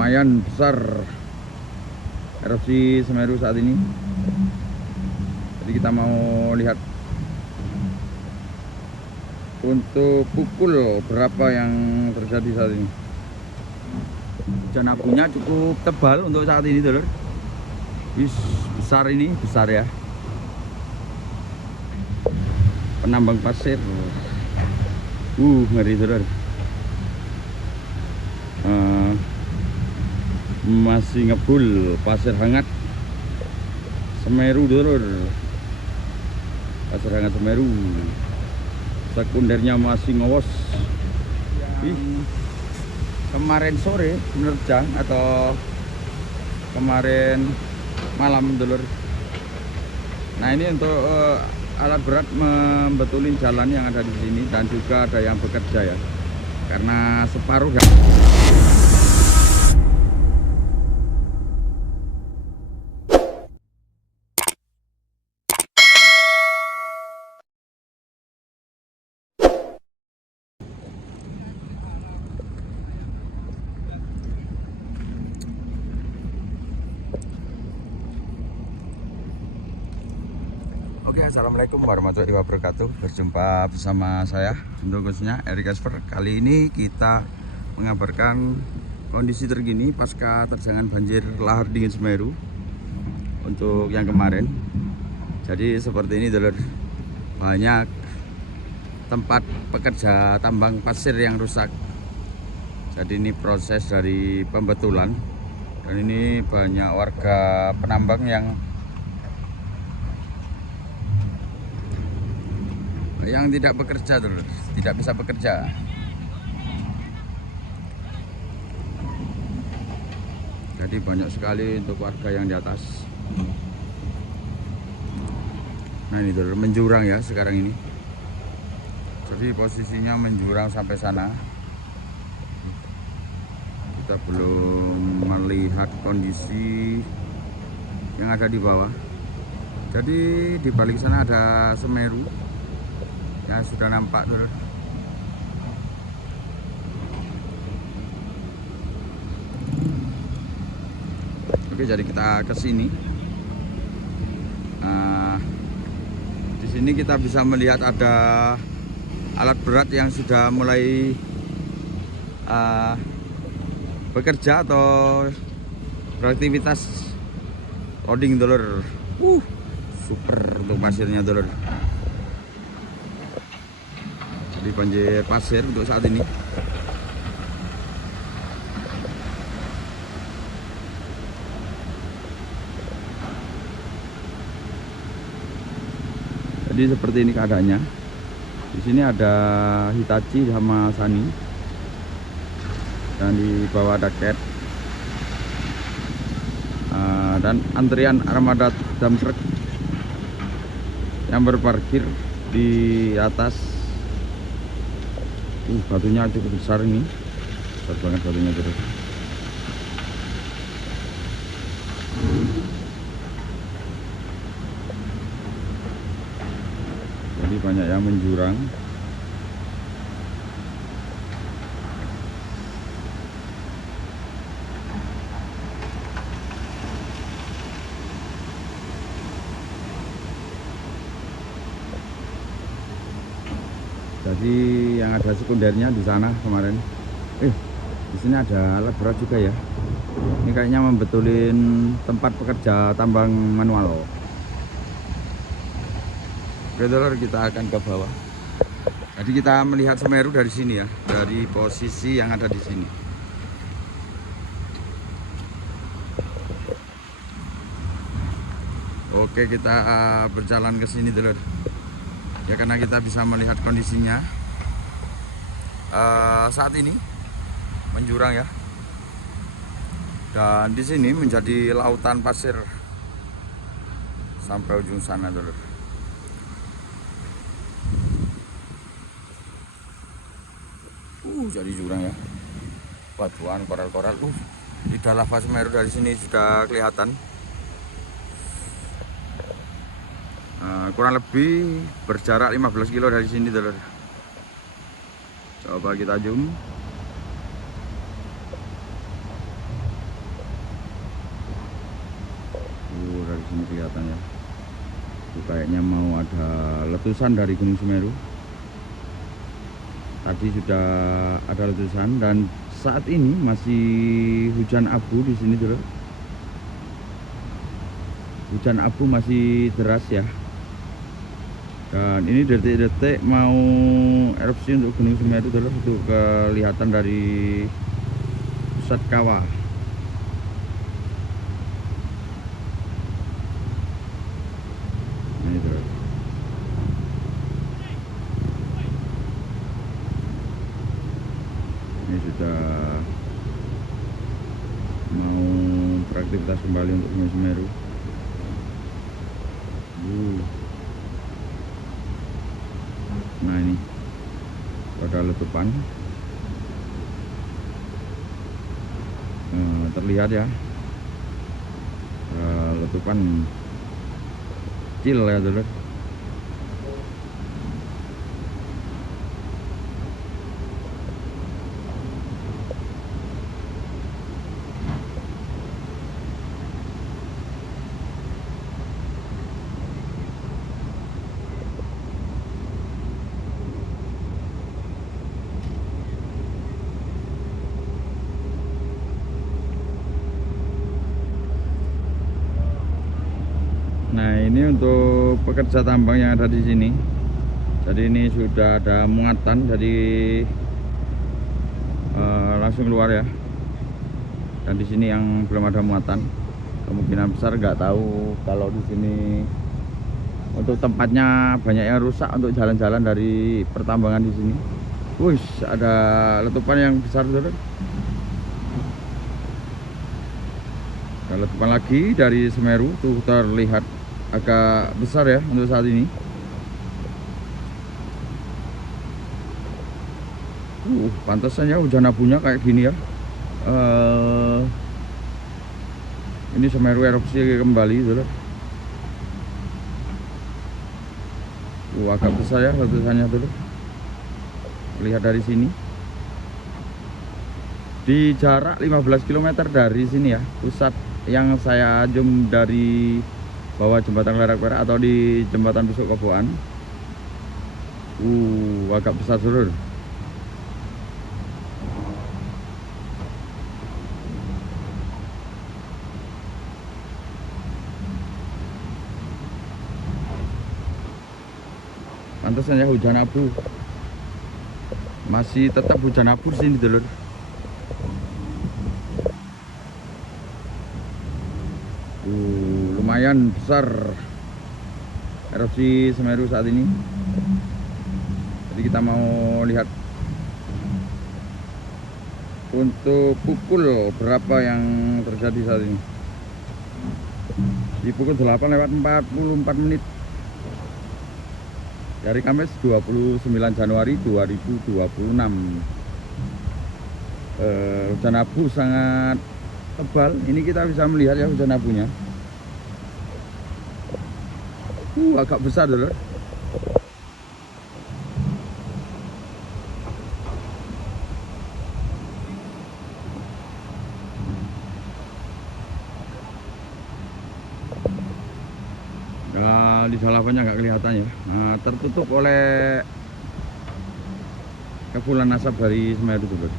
lumayan besar erupsi Semeru saat ini. Jadi kita mau lihat untuk pukul berapa yang terjadi saat ini. Hujan abunya cukup tebal untuk saat ini, Dulur. Besar ini, besar ya. Penambang pasir. Ngeri, Dulur. Masih ngebul pasir hangat Semeru, Dulur. Pasir hangat Semeru. Sekundernya masih ngowos. Kemarin sore menerjang atau kemarin malam, Dulur. Nah, ini untuk alat berat membetulin jalan yang ada di sini, dan juga ada yang bekerja ya, karena separuh ya. Assalamualaikum warahmatullahi wabarakatuh. Berjumpa bersama saya untuk khususnya Erik Kasper. Kali ini kita mengabarkan kondisi terkini pasca terjangan banjir lahar dingin Semeru untuk yang kemarin. Jadi seperti ini, Dulur. Banyak tempat pekerja tambang pasir yang rusak. Jadi ini proses dari pembetulan, dan ini banyak warga penambang yang tidak bekerja, Dulur, tidak bisa bekerja. Jadi banyak sekali untuk warga yang di atas. Nah, ini, Dulur, menjurang ya sekarang ini. Jadi posisinya menjurang sampai sana. Kita belum melihat kondisi yang ada di bawah. Jadi di balik sana ada Semeru. Ya, sudah nampak, Dulur. Oke, jadi kita ke sini. Di sini kita bisa melihat ada alat berat yang sudah mulai bekerja atau beraktivitas loading, Dulur. Super untuk pasirnya, Dulur. Di banjir pasir untuk saat ini. Jadi seperti ini keadaannya. Di sini ada Hitachi sama Sani, dan di bawah ada Cat, dan antrian armada dump truck yang berparkir di atas. Batunya cukup besar ini, besar banget batunya, Dulur. Jadi banyak yang menjurang. Jadi yang ada sekundernya di sana kemarin. Di sini ada alat berat juga ya. Ini kayaknya membetulin tempat pekerja tambang manual. Oke, Dulur, kita akan ke bawah. Jadi kita melihat Semeru dari sini ya, dari posisi yang ada di sini. Oke, kita berjalan ke sini, Dulur. Ya, karena kita bisa melihat kondisinya saat ini menjurang ya, dan di sini menjadi lautan pasir sampai ujung sana, Dulur. Jadi jurang ya, batuan, koral-koral. Lidah lava Semeru dari sini sudah kelihatan. Kurang lebih berjarak 15 kilo dari sini, Dulur. Coba kita zoom. ini kelihatannya. Itu kayaknya mau ada letusan dari Gunung Semeru. Tadi sudah ada letusan dan saat ini masih hujan abu di sini, Dulur. Hujan abu masih deras ya. Dan ini detik-detik mau erupsi untuk Gunung Semeru, Dulur. Itu kelihatan dari pusat kawah. Ini, Dulur. Ini sudah mau beraktivitas kembali untuk Gunung Semeru. Nah, ini ada letupan, terlihat ya, letupan kecil ya, Dulur. Nah, ini untuk pekerja tambang yang ada di sini. Jadi ini sudah ada muatan, jadi langsung keluar ya. Dan di sini yang belum ada muatan, kemungkinan besar nggak tahu kalau di sini untuk tempatnya banyak yang rusak untuk jalan-jalan dari pertambangan di sini. Wih, ada letupan yang besar, Dulur. Ada letupan lagi dari Semeru tuh, terlihat agak besar ya untuk saat ini. Pantesannya hujan abunya kayak gini ya. Ini Semeru erupsi kembali, Dulur. Agak besar ya letusannya, Dulur. Lihat dari sini. Di jarak 15 km dari sini ya, pusat yang saya zoom dari bawah jembatan Lerak Perak atau di jembatan Besuk Koboan. Agak besar, Dulur. Pantesannya hujan abu. Masih tetap hujan abu di sini, Dulur. Lumayan besar erupsi Semeru saat ini. Jadi kita mau lihat untuk pukul berapa yang terjadi saat ini. Di pukul 8:44 dari Kamis 29 Januari 2026. Hujan abu sangat tebal. Ini kita bisa melihat ya hujan abunya. Agak besar, Dulur. Nah, di dalamannya nggak kelihatan ya. Nah, tertutup oleh kepulan asap dari Semeru, Dulur.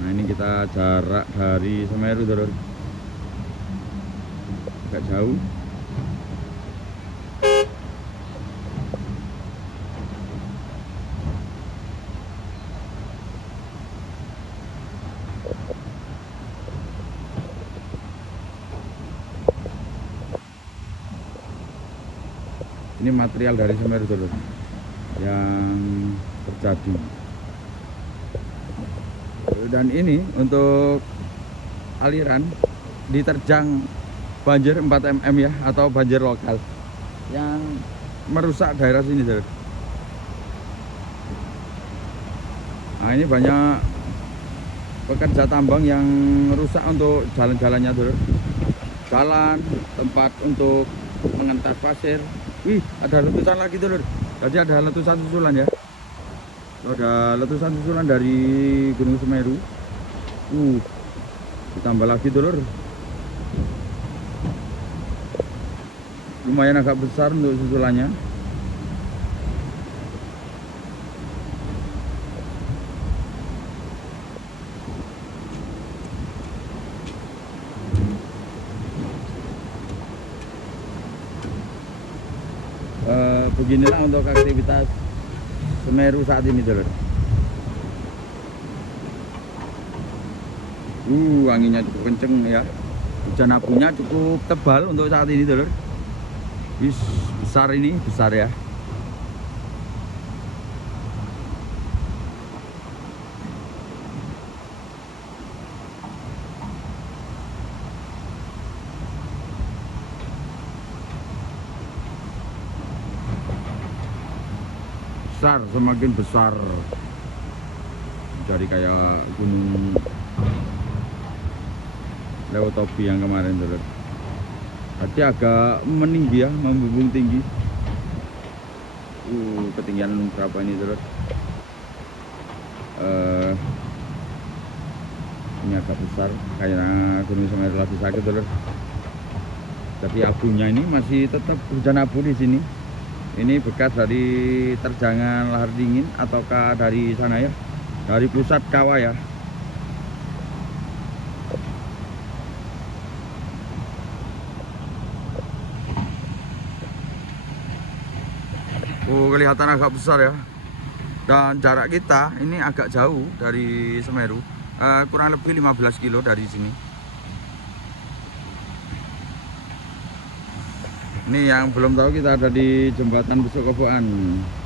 Nah, ini kita jarak dari Semeru, Dulur. Agak jauh. Ini material dari Semeru, Dulur, yang terjadi. Dan ini untuk aliran diterjang banjir 4 mm ya, atau banjir lokal yang merusak daerah sini, Dulur. Nah, ini banyak pekerja tambang yang rusak untuk jalan-jalannya, Dulur. Jalan, tempat untuk mengentas pasir. Wih, ada letusan lagi, Dulur. Jadi ada letusan susulan ya. Ada letusan susulan dari Gunung Semeru. Ditambah lagi, Dulur. lumayan agak besar untuk susulannya. Beginilah untuk aktivitas Semeru saat ini, Dulur. Anginnya cukup kenceng ya. Hujan abunya cukup tebal untuk saat ini, Dulur. Besar ini, besar ya. Besar, semakin besar. Jadi kayak gunung Lewotobi yang kemarin, Dulur. Tadi agak meninggi ya, membumbung tinggi. Ketinggian berapa ini, Dulur? Ini agak besar, kayak gunung Semeru lagi sakit, Dulur. Tapi abunya ini masih tetap hujan abu di sini. Ini bekas dari terjangan lahar dingin ataukah dari sana ya, dari pusat kawah ya. Kelihatan agak besar ya. Dan jarak kita ini agak jauh dari Semeru, kurang lebih 15 kilo dari sini. Ini yang belum tahu, kita ada di jembatan Besukoboan,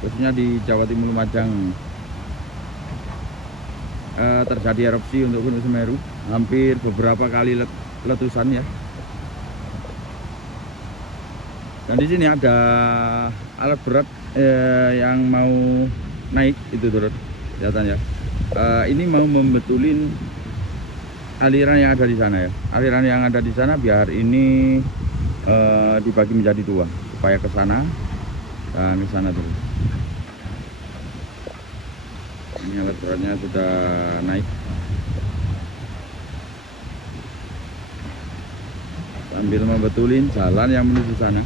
khususnya di Jawa Timur Lumajang. Terjadi erupsi untuk Gunung Semeru, hampir beberapa kali letusan ya. Dan di sini ada alat berat yang mau naik itu, Dulur, kelihatan ya. Ini mau membetulin aliran yang ada di sana ya. Aliran yang ada di sana biar ini dibagi menjadi dua supaya ke sana dan ke sana dulu. Ini alat beratnya sudah naik sambil membetulin jalan yang menuju sana.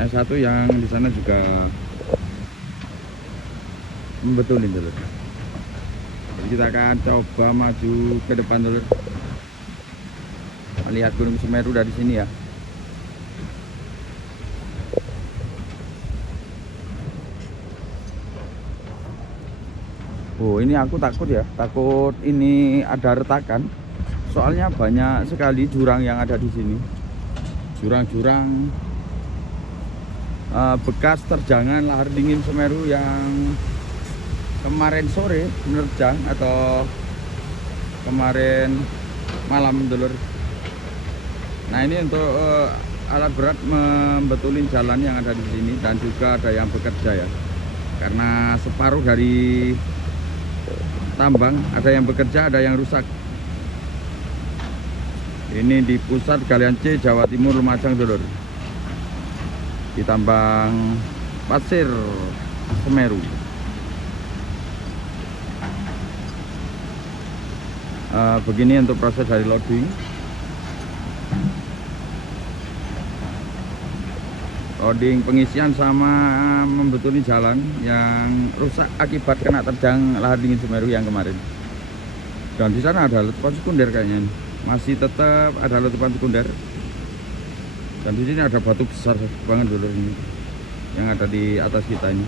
Yang satu yang di sana juga membetulin, Dulur. Kita akan coba maju ke depan, Dulur, melihat Gunung Semeru dari sini ya. Ini aku takut ya, takut ini ada retakan. Soalnya banyak sekali jurang yang ada di sini. Jurang-jurang bekas terjangan lahar dingin Semeru yang kemarin sore menerjang atau kemarin malam, Dulur. Nah, ini untuk alat berat membetulin jalan yang ada di sini, dan juga ada yang bekerja ya. Karena separuh dari tambang ada yang bekerja, ada yang rusak. Ini di pusat galian C, Jawa Timur Lumajang, Dulur. Di tambang pasir Semeru. Begini untuk proses dari loading pengisian sama membetulin jalan yang rusak akibat kena terjang lahar dingin Semeru yang kemarin. Dan di sana ada letupan sekunder kayaknya, masih tetap ada letupan sekunder. Dan di sini ada batu besar banget, Dulur, ini yang ada di atas kita ini.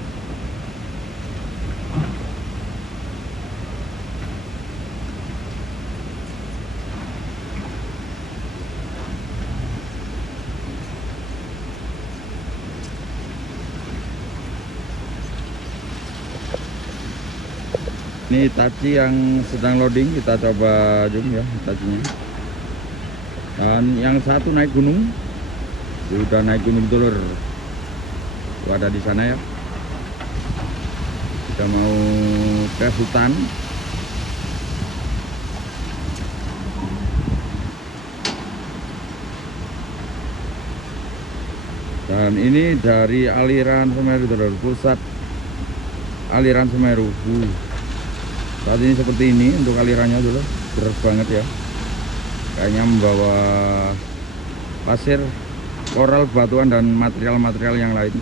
Ini Hitachi yang sedang loading, kita coba zoom ya Hitachinya. Dan yang satu naik gunung, sudah naik gunung, Dulur. Ada di sana ya. Kita mau ke hutan. Dan ini dari aliran Semeru, Dulur, pusat aliran Semeru. Saat ini seperti ini untuk alirannya, Dulur, deras banget ya. kayaknya membawa pasir, koral, batuan, dan material-material yang lain.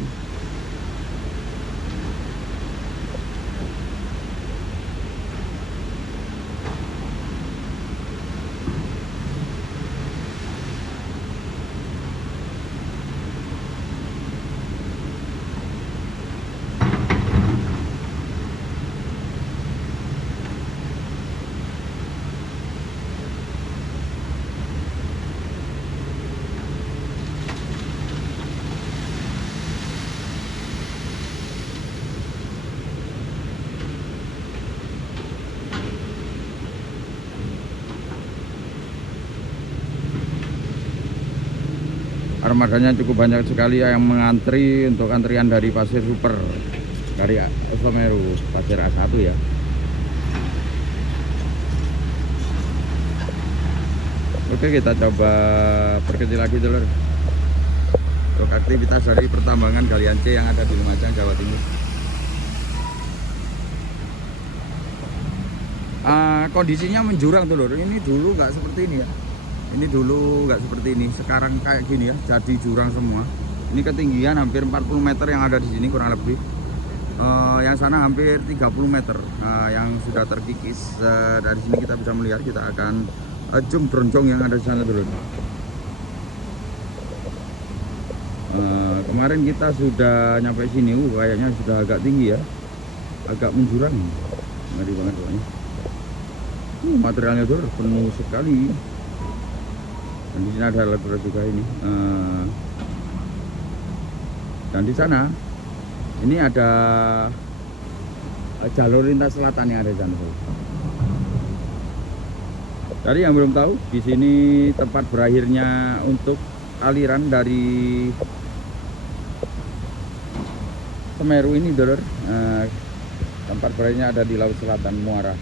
Armadanya cukup banyak sekali yang mengantri untuk antrian dari pasir super dari Semeru, pasir A1 ya. Oke, kita coba perkecil lagi dulu untuk aktivitas dari pertambangan Galian C yang ada di Lumajang, Jawa Timur. Kondisinya menjurang tuh lur. Ini dulu nggak seperti ini ya. Ini dulu nggak seperti ini. Sekarang kayak gini ya, jadi jurang semua. Ini ketinggian hampir 40 meter yang ada di sini kurang lebih. Yang sana hampir 30 meter. Yang sudah terkikis. Dari sini kita bisa melihat, kita akan zoom beroncong yang ada di sana dulu. Kemarin kita sudah nyampe sini, kayaknya sudah agak tinggi ya, agak menjurang. Ngeri banget pokoknya. Materialnya tuh penuh sekali. Dan di sini ada alat berat juga ini. Dan di sana ini ada jalur lintas selatan yang ada di sana. Tadi yang belum tahu, di sini tempat berakhirnya untuk aliran dari Semeru ini, dulur. Tempat berakhirnya ada di Laut Selatan Muara.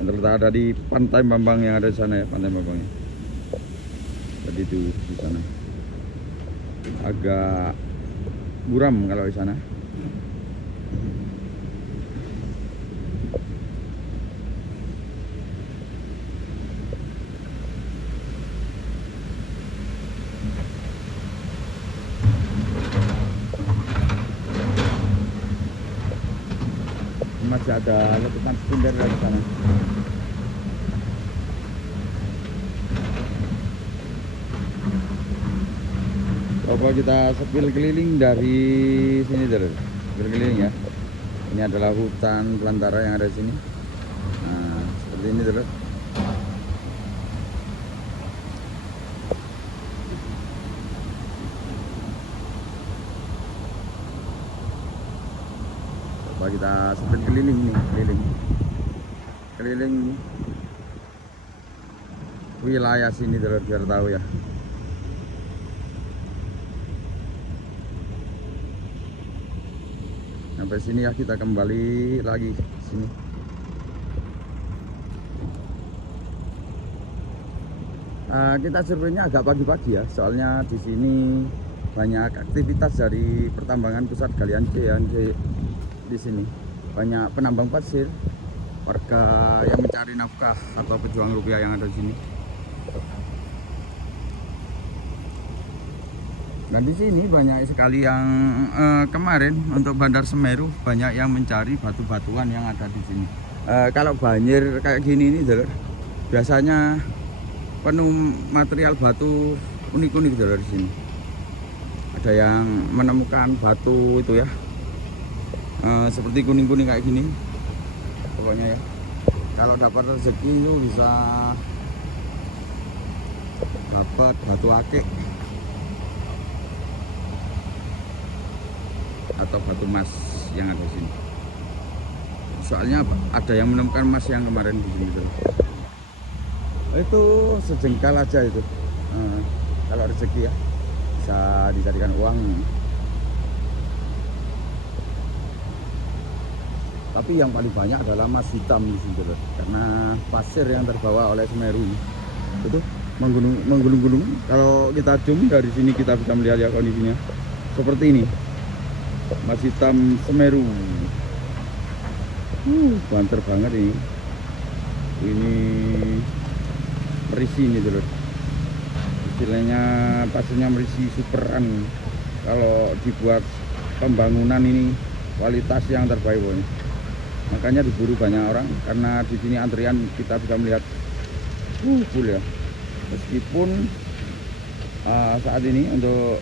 Yang terletak ada di Pantai Bambang yang ada di sana ya, Pantai Bambangnya. Jadi itu di sana. Agak buram kalau di sana. Masih ada letupan sekunder dari sana. Coba kita sepil keliling dari sini dulu. Sepil keliling ya. Ini adalah hutan belantara yang ada di sini. Nah, seperti ini dulu. Coba kita sepil keliling nih, keliling wilayah sini dulu biar tahu ya. Sampai sini ya, kita kembali lagi sini. Kita surveinya agak pagi-pagi ya, soalnya di sini banyak aktivitas dari pertambangan pusat Galian C ya. Di sini banyak penambang pasir, warga yang mencari nafkah atau pejuang rupiah yang ada di sini. Dan di sini banyak sekali yang kemarin untuk Bandar Semeru banyak yang mencari batu-batuan yang ada di sini. Kalau banjir kayak gini ini, dulur, biasanya penuh material batu unik-unik dulur di sini. Ada yang menemukan batu itu ya, seperti kuning-kuning kayak gini. Pokoknya ya, kalau dapat rezeki itu bisa dapat batu akik atau batu emas yang ada di sini. Soalnya ada yang menemukan emas yang kemarin di sini tuh. Itu sejengkal aja itu. Kalau rezeki ya, bisa dicarikan uang. Tapi yang paling banyak adalah emas hitam di sini tuh, karena pasir yang terbawa oleh Semeru itu menggunung-gunung. Kalau kita zoom dari sini kita bisa melihat ya kondisinya seperti ini. Emas hitam Semeru, banter banget ini merisi ini dulu, istilahnya pasirnya merisi superan. Kalau dibuat pembangunan ini kualitas yang terbaik ini. Makanya diburu banyak orang karena di sini antrian kita bisa melihat full ya. Meskipun saat ini untuk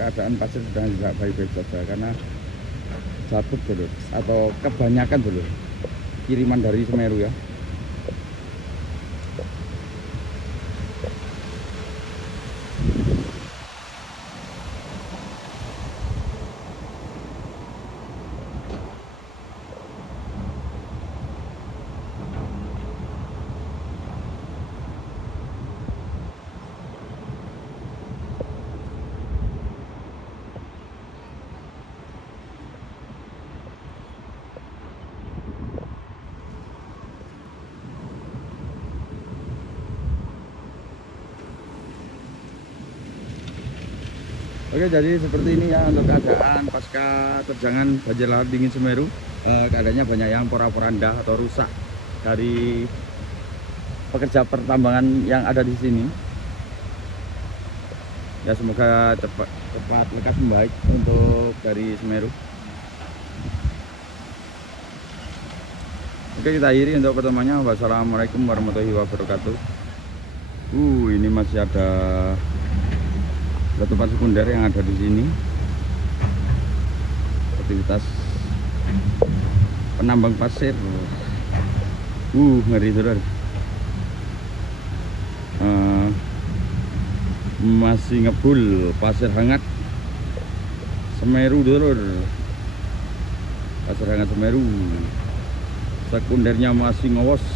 keadaan pasir sudah tidak baik-baik saja karena jatuh dulu atau kebanyakan dulu kiriman dari Semeru ya. Oke, jadi seperti ini ya untuk keadaan pasca terjangan banjir lahar dingin Semeru. Keadaannya banyak yang porak-poranda atau rusak dari pekerja pertambangan yang ada di sini. Ya semoga cepat lekas membaik untuk dari Semeru. Oke, kita akhiri untuk pertemuannya. Wassalamualaikum warahmatullahi wabarakatuh. Ini masih ada tempat sekunder yang ada di sini. Aktivitas penambang pasir. Ngeri saudara. Masih ngebul pasir hangat Semeru dulur. Pasir hangat Semeru. Sekundernya masih ngewos.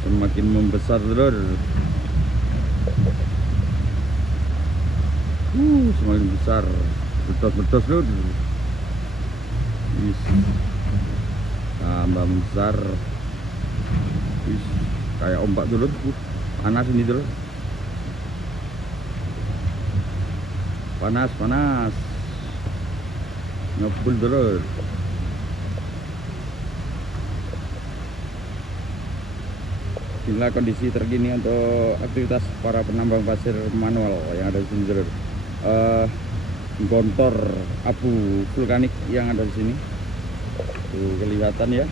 Semakin membesar dulur. Semakin besar, betos-betos lur. Tambah besar. Kayak ombak dulu. Panas ini dulu. Panas. Ngebul dulu. Inilah kondisi terkini untuk aktivitas para penambang pasir manual yang ada di sini dulu. Gontor abu vulkanik yang ada di sini. Tuh kelihatan ya.